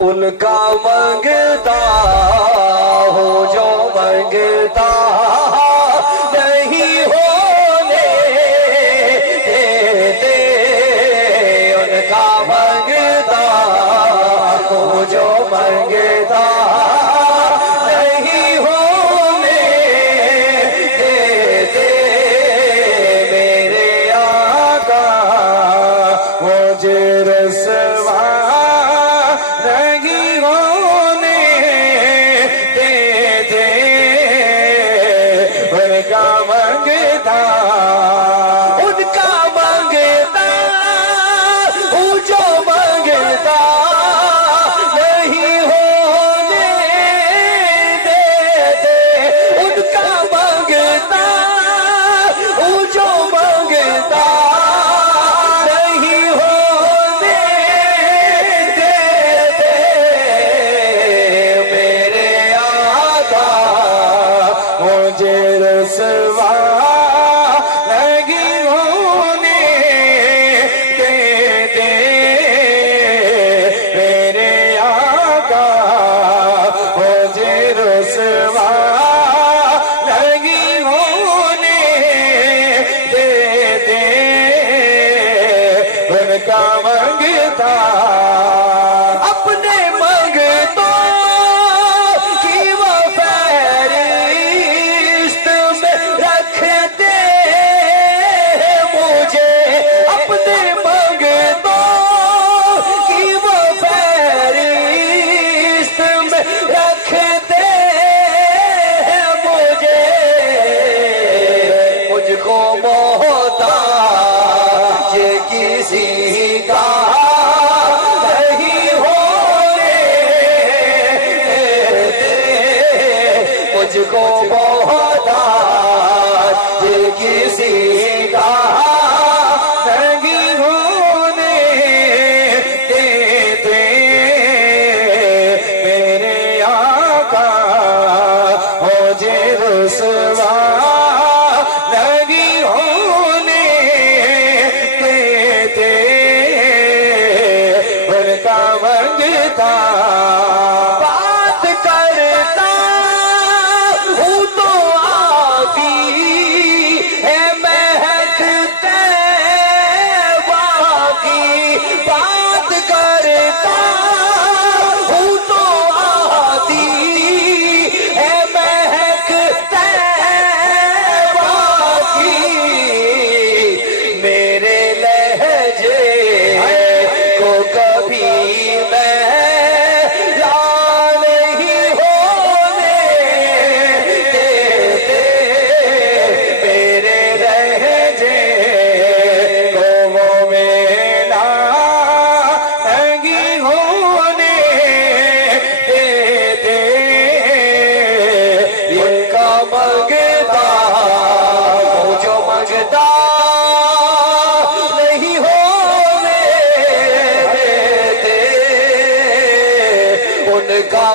ان کا منگتا ہو جو منگتا نہیں ہونے دیتے، ان کا منگتا ہو جو منگتا نہیں ہونے دیتے، میرے آقا مجھے رسوا نہیں ہونے دیتے، ان کا منگتا ہوں جو منگتا نہیں ہونے دیتے، ان کا منگتا ہوں جو منگتا نہیں ہونے دیتے، میرے آقا مجھے رسوا نہیں ہونے دیتے، میرے آقا مجھے رسوا نہیں ہونے دیتے، ان کا منگتا اپنے منگتوں کی وہ فہرست میں رکھتے مجھے، اپنے منگتوں کی وہ فہرست میں رکھتے مجھے، مجھ کو محتاج کسی کا نہیں ہونے دیتے، مجھ کو محتاج کسی کا نہیں ہونے دیتے، میرے آقا مجھے رسوا نہیں ہونے دیتے، ان کا منگتا بات کرتا ہوں تو آتی ہے مہک طیبہ کی، بات کرتا ہوں تو آتی ہے مہک طیبہ کی، میرے لہجے کو کبھی میں لا نہیں ہونے دیتے، میرے لہجے کو وہ میلا نہیں ہونے دیتے، ان کا منگتا ہو جو منگتا نہیں ہونے دیتے، ان کا